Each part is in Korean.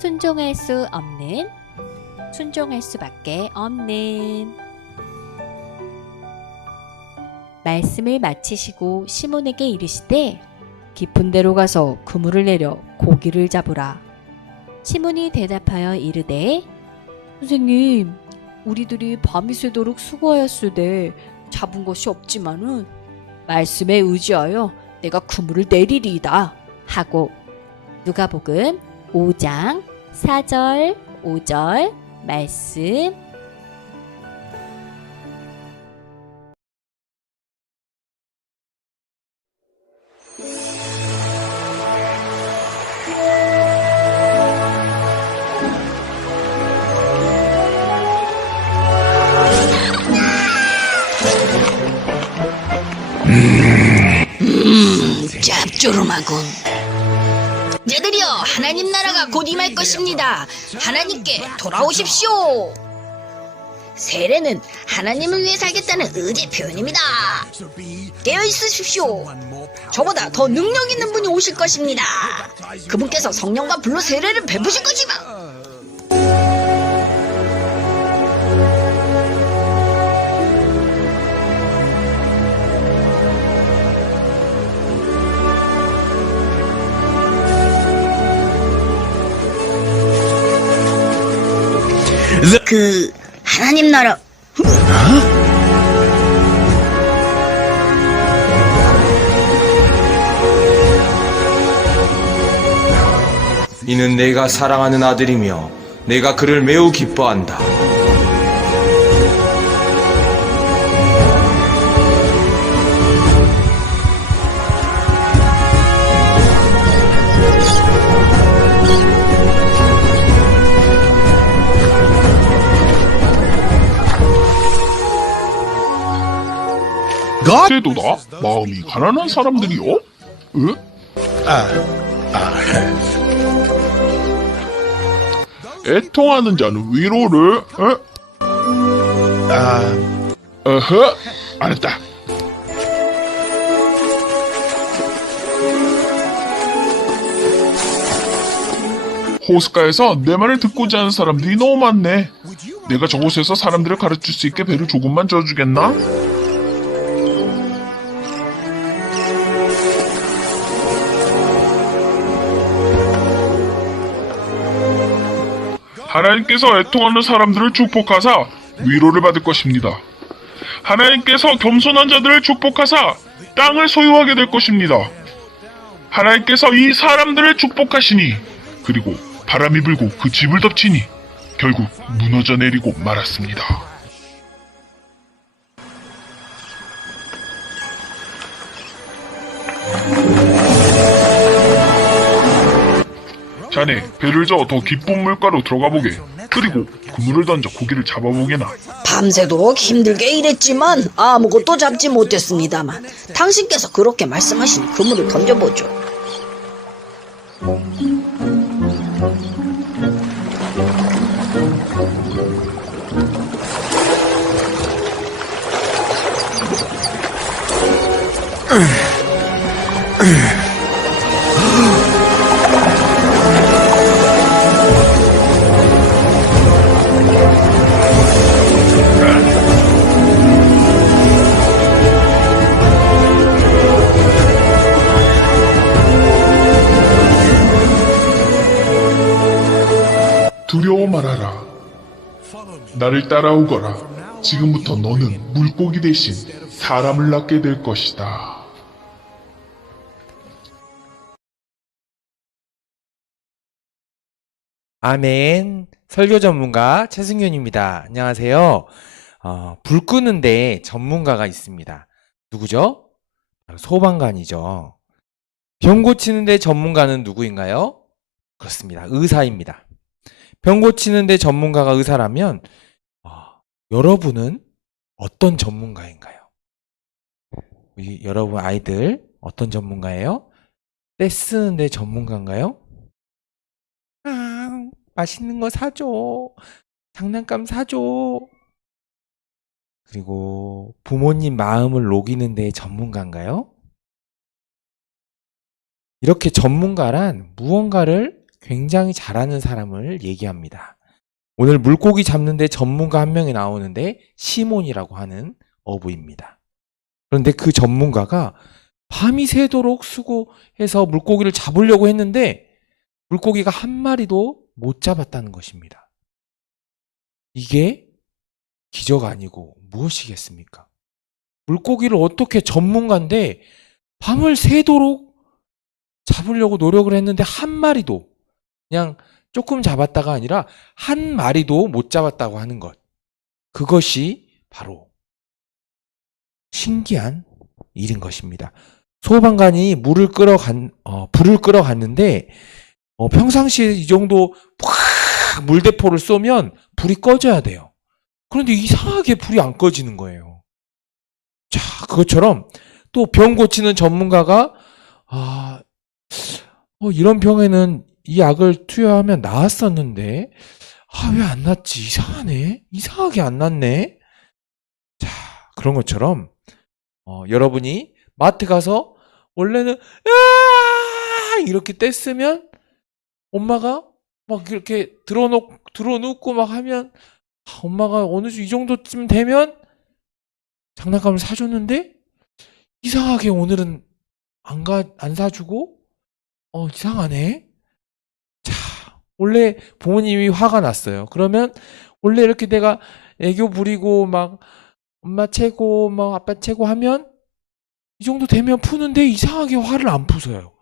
순종할 수 없는, 순종할 수밖에 없는. 말씀을 마치시고 시몬에게 이르시되 깊은 데로 가서 그물을 내려 고기를 잡으라. 시몬이 대답하여 이르되 선생님, 우리들이 밤이 새도록 수고하였으되 잡은 것이 없지만은 말씀에 의지하여 내가 그물을 내리리이다 하고. 누가복음 5장 4절 5절 말씀. 짭조름하군. 얘들이여, 하나님 나라가 곧 임할 것입니다. 하나님께 돌아오십시오. 세례는 하나님을 위해 살겠다는 의지 표현입니다. 깨어 있으십시오. 저보다 더 능력 있는 분이 오실 것입니다. 그분께서 성령과 불로 세례를 베푸실 것이다. 하나님 나라. 이는 내가 사랑하는 아들이며 내가 그를 매우 기뻐한다. 제도다 마음이 가난한 사람들이요? 응? 애통하는 자는 위로를 어허, 알았다. 호숫가에서 내 말을 듣고자 하는 사람들이 너무 많네. 내가 저곳에서 사람들을 가르칠 수 있게 배를 조금만 져주겠나? 하나님께서 애통하는 사람들을 축복하사 위로를 받을 것입니다. 하나님께서 겸손한 자들을 축복하사 땅을 소유하게 될 것입니다. 하나님께서 이 사람들을 축복하시니, 그리고 바람이 불고 그 집을 덮치니 결국 무너져 내리고 말았습니다. 자네, 배를 저어 더 깊은 물가로 들어가 보게. 그리고 그물을 던져 고기를 잡아보게나. 밤새도록 힘들게 일했지만 아무것도 잡지 못했습니다만 당신께서 그렇게 말씀하시니 그물을 던져보죠. 두려워 말아라. 나를 따라오거라. 지금부터 너는 물고기 대신 사람을 낳게 될 것이다. 아멘. 설교 전문가 최승윤입니다. 안녕하세요. 불 끄는데 전문가가 있습니다. 누구죠? 바로 소방관이죠. 병 고치는데 전문가는 누구인가요? 그렇습니다. 의사입니다. 병 고치는데 전문가가 의사라면 여러분은 어떤 전문가인가요? 여러분 아이들 어떤 전문가예요? 떼 쓰는데 전문가인가요? 맛있는 거 사줘. 장난감 사줘. 그리고 부모님 마음을 녹이는 데 전문가인가요? 이렇게 전문가란 무언가를 굉장히 잘하는 사람을 얘기합니다. 오늘 물고기 잡는데 전문가 한 명이 나오는데 시몬이라고 하는 어부입니다. 그런데 그 전문가가 밤이 새도록 수고해서 물고기를 잡으려고 했는데 물고기가 한 마리도 못 잡았다는 것입니다. 이게 기적 아니고 무엇이겠습니까? 물고기를 어떻게 전문가인데 밤을 새도록 잡으려고 노력을 했는데 한 마리도, 그냥 조금 잡았다가 아니라 한 마리도 못 잡았다고 하는 것. 그것이 바로 신기한 일인 것입니다. 소방관이 불을 끌어갔는데 평상시에 이 정도 팍 물대포를 쏘면 불이 꺼져야 돼요. 그런데 이상하게 불이 안 꺼지는 거예요. 자, 그것처럼 또 병 고치는 전문가가 이런 병에는 이 약을 투여하면 나았었는데 왜 안 낫지? 이상하게 안 낫네. 자, 그런 것처럼 여러분이 마트 가서 원래는 이렇게 뗐으면 엄마가 막 이렇게 들어놓고 막 하면 엄마가 이 정도쯤 되면 장난감을 사줬는데 이상하게 오늘은 안 사주고 이상하네. 자, 원래 부모님이 화가 났어요. 그러면 원래 이렇게 내가 애교 부리고 막 엄마 최고 막 아빠 최고 하면 이 정도 되면 푸는데 이상하게 화를 안 푸세요.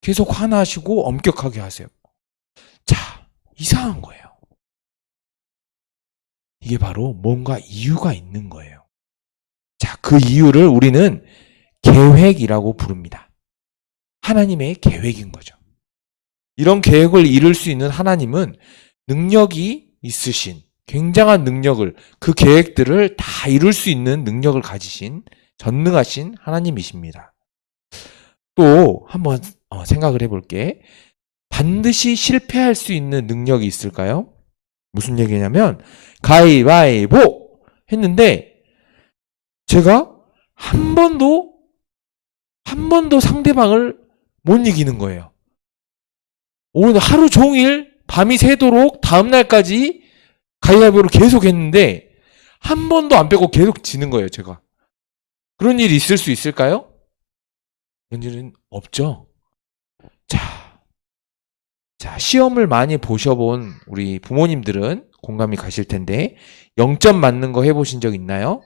계속 화나시고 엄격하게 하세요. 자, 이상한 거예요. 이게 바로 뭔가 이유가 있는 거예요. 자, 그 이유를 우리는 계획이라고 부릅니다. 하나님의 계획인 거죠. 이런 계획을 이룰 수 있는 하나님은 능력이 있으신, 굉장한 능력을, 그 계획들을 다 이룰 수 있는 능력을 가지신 전능하신 하나님이십니다. 또 한번 생각을 해볼게. 반드시 실패할 수 있는 능력이 있을까요? 무슨 얘기냐면 가위바위보 했는데 제가 한 번도 상대방을 못 이기는 거예요. 오늘 하루 종일 밤이 새도록 다음 날까지 가위바위보를 계속 했는데 한 번도 안 빼고 계속 지는 거예요, 제가. 그런 일이 있을 수 있을까요? 그런 일은 없죠. 자, 시험을 많이 보셔본 우리 부모님들은 공감이 가실 텐데 0점 맞는 거 해보신 적 있나요?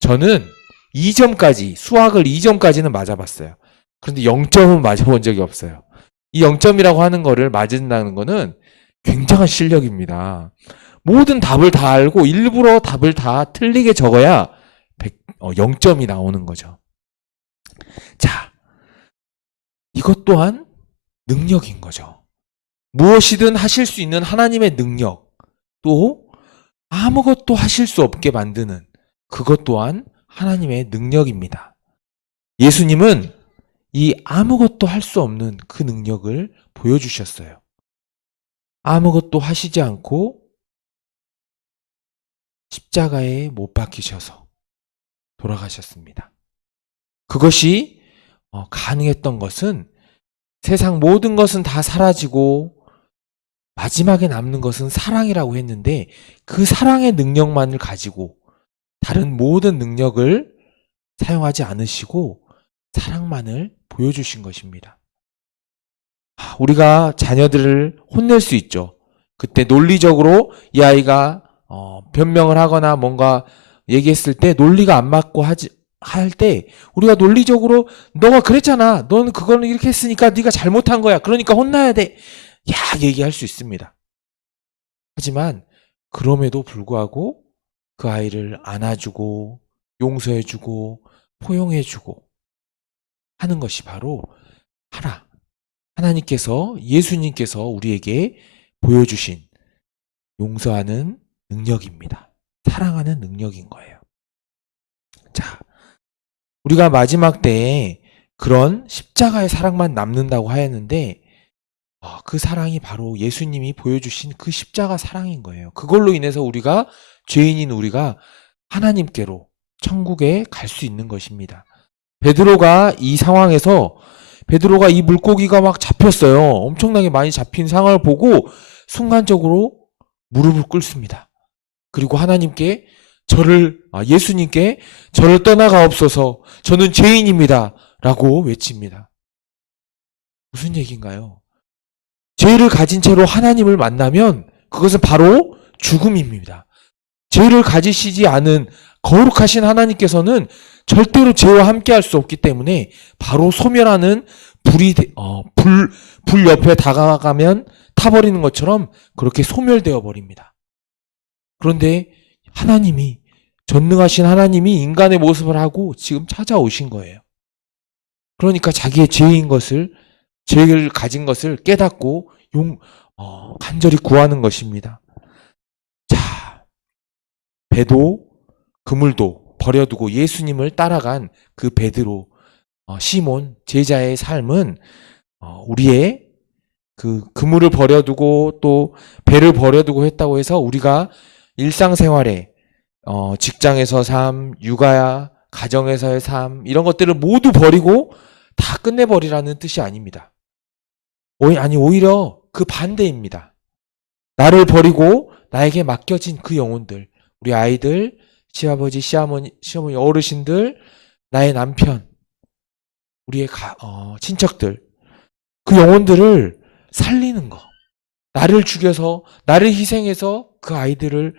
저는 2점까지, 수학을 2점까지는 맞아봤어요. 그런데 0점은 맞아본 적이 없어요. 이 0점이라고 하는 거를 맞은다는 거는 굉장한 실력입니다. 모든 답을 다 알고 일부러 답을 다 틀리게 적어야 0점이 나오는 거죠. 자, 이것 또한 능력인 거죠. 무엇이든 하실 수 있는 하나님의 능력, 또 아무것도 하실 수 없게 만드는 그것 또한 하나님의 능력입니다. 예수님은 이 아무것도 할 수 없는 그 능력을 보여주셨어요. 아무것도 하시지 않고 십자가에 못 박히셔서 돌아가셨습니다. 그것이 가능했던 것은 세상 모든 것은 다 사라지고 마지막에 남는 것은 사랑이라고 했는데 그 사랑의 능력만을 가지고 다른 모든 능력을 사용하지 않으시고 사랑만을 보여주신 것입니다. 우리가 자녀들을 혼낼 수 있죠. 그때 논리적으로 이 아이가 변명을 하거나 뭔가 얘기했을 때 논리가 안 맞고 할 때 우리가 논리적으로 너가 그랬잖아. 너는 그거는 이렇게 했으니까 네가 잘못한 거야. 그러니까 혼나야 돼. 얘기할 수 있습니다. 하지만 그럼에도 불구하고 그 아이를 안아주고 용서해주고 포용해주고 하는 것이 바로 하나님께서, 예수님께서 우리에게 보여주신 용서하는 능력입니다. 사랑하는 능력인 거예요. 자, 우리가 마지막 때에 그런 십자가의 사랑만 남는다고 하였는데 그 사랑이 바로 예수님이 보여주신 그 십자가 사랑인 거예요. 그걸로 인해서 우리가, 죄인인 우리가 하나님께로 천국에 갈 수 있는 것입니다. 베드로가 이 상황에서 베드로가 이 물고기가 막 잡혔어요. 엄청나게 많이 잡힌 상황을 보고 순간적으로 무릎을 꿇습니다. 그리고 하나님께 예수님께 저를 떠나가옵소서, 저는 죄인입니다 라고 외칩니다. 무슨 얘기인가요? 죄를 가진 채로 하나님을 만나면 그것은 바로 죽음입니다. 죄를 가지시지 않은 거룩하신 하나님께서는 절대로 죄와 함께할 수 없기 때문에 바로 소멸하는 불 옆에 다가가면 타버리는 것처럼 그렇게 소멸되어 버립니다. 그런데 하나님이, 전능하신 하나님이 인간의 모습을 하고 지금 찾아오신 거예요. 그러니까 자기의 죄를 가진 것을 깨닫고 간절히 구하는 것입니다. 자, 배도 그물도 버려두고 예수님을 따라간 그 베드로, 시몬 제자의 삶은 우리의 그 그물을 버려두고 또 배를 버려두고 했다고 해서 우리가 일상생활에 직장에서 삶, 육아, 가정에서의 삶, 이런 것들을 모두 버리고 다 끝내버리라는 뜻이 아닙니다. 오히려 그 반대입니다. 나를 버리고 나에게 맡겨진 그 영혼들, 우리 아이들, 시아버지, 시어머니, 어르신들, 나의 남편, 우리의 친척들, 그 영혼들을 살리는 거. 나를 죽여서, 나를 희생해서 그 아이들을,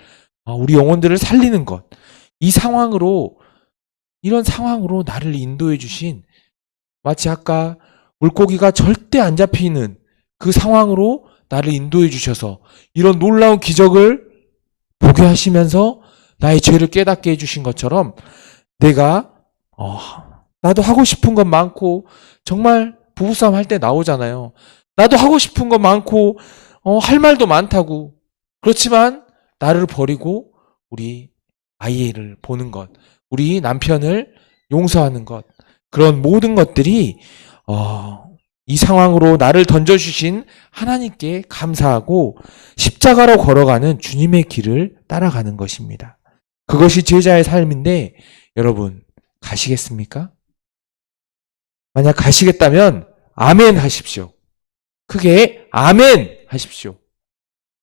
우리 영혼들을 살리는 것. 이런 상황으로 나를 인도해 주신, 마치 아까 물고기가 절대 안 잡히는 그 상황으로 나를 인도해 주셔서 이런 놀라운 기적을 보게 하시면서 나의 죄를 깨닫게 해주신 것처럼 나도 하고 싶은 건 많고, 정말 부부싸움 할 때 나오잖아요. 나도 하고 싶은 건 많고 할 말도 많다고. 그렇지만 나를 버리고 우리 아이를 보는 것, 우리 남편을 용서하는 것, 그런 모든 것들이 이 상황으로 나를 던져주신 하나님께 감사하고 십자가로 걸어가는 주님의 길을 따라가는 것입니다. 그것이 제자의 삶인데 여러분 가시겠습니까? 만약 가시겠다면 아멘 하십시오. 크게 아멘 하십시오.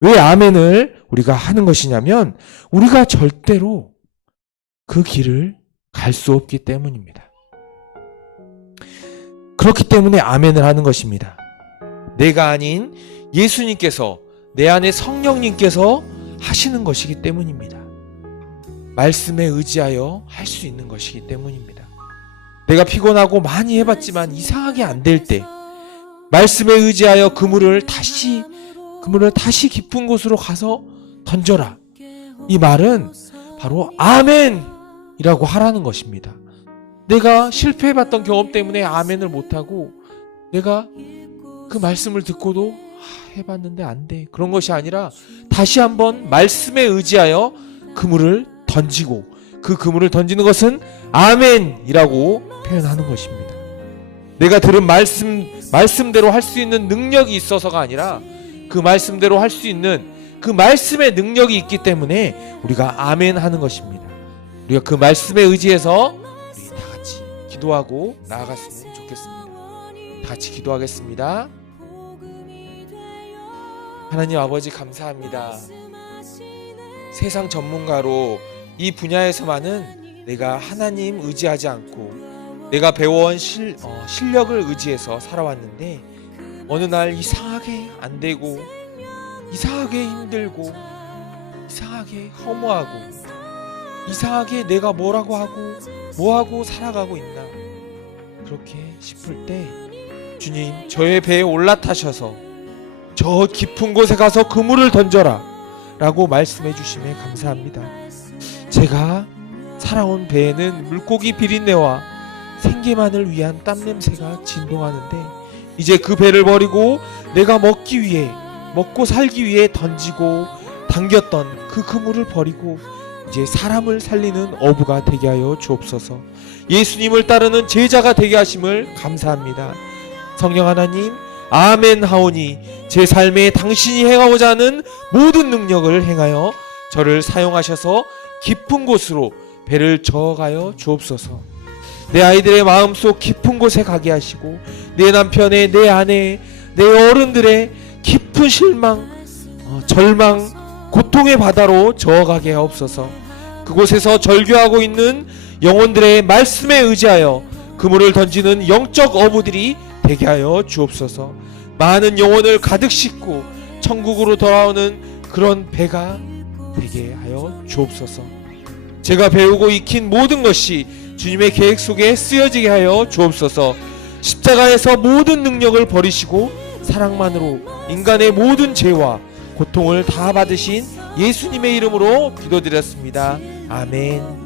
왜 아멘을 우리가 하는 것이냐면 우리가 절대로 그 길을 갈 수 없기 때문입니다. 그렇기 때문에 아멘을 하는 것입니다. 내가 아닌 예수님께서, 내 안에 성령님께서 하시는 것이기 때문입니다. 말씀에 의지하여 할 수 있는 것이기 때문입니다. 내가 피곤하고 많이 해봤지만 이상하게 안 될 때 말씀에 의지하여 그물을 다시 깊은 곳으로 가서 던져라. 이 말은 바로 아멘이라고 하라는 것입니다. 내가 실패해봤던 경험 때문에 아멘을 못하고 내가 그 말씀을 듣고도 해봤는데 안 돼. 그런 것이 아니라 다시 한번 말씀에 의지하여 그물을 던지고 그 그물을 던지는 것은 아멘이라고 표현하는 것입니다. 내가 들은 말씀대로 할 수 있는 능력이 있어서가 아니라 그 말씀대로 할 수 있는 그 말씀의 능력이 있기 때문에 우리가 아멘 하는 것입니다. 우리가 그 말씀에 의지해서 우리 다 같이 기도하고 나아갔으면 좋겠습니다. 다 같이 기도하겠습니다. 하나님 아버지 감사합니다. 세상 전문가로 이 분야에서만은 내가 하나님 의지하지 않고 내가 배워온 실력을 의지해서 살아왔는데 어느 날 이상하게 안 되고 이상하게 힘들고 이상하게 허무하고 이상하게 내가 뭐라고 하고 뭐하고 살아가고 있나 그렇게 싶을 때 주님 저의 배에 올라타셔서 저 깊은 곳에 가서 그물을 던져라 라고 말씀해 주심에 감사합니다. 제가 살아온 배에는 물고기 비린내와 생계만을 위한 땀냄새가 진동하는데 이제 그 배를 버리고 내가 먹고 살기 위해 던지고 당겼던 그 그물을 버리고 이제 사람을 살리는 어부가 되게 하여 주옵소서. 예수님을 따르는 제자가 되게 하심을 감사합니다. 성령 하나님 아멘 하오니 제 삶에 당신이 행하고자 하는 모든 능력을 행하여 저를 사용하셔서 깊은 곳으로 배를 저어가여 주옵소서. 내 아이들의 마음속 깊은 곳에 가게 하시고 내 남편의, 내 아내, 내 어른들의 깊은 실망, 절망, 고통의 바다로 저어가게 하옵소서. 그곳에서 절규하고 있는 영혼들의 말씀에 의지하여 그물을 던지는 영적 어부들이 되게 하여 주옵소서. 많은 영혼을 가득 싣고 천국으로 돌아오는 그런 배가 되게 하여 주옵소서. 제가 배우고 익힌 모든 것이 주님의 계획 속에 쓰여지게 하여 주옵소서. 십자가에서 모든 능력을 버리시고 사랑만으로 인간의 모든 죄와 고통을 다 받으신 예수님의 이름으로 기도드렸습니다. 아멘.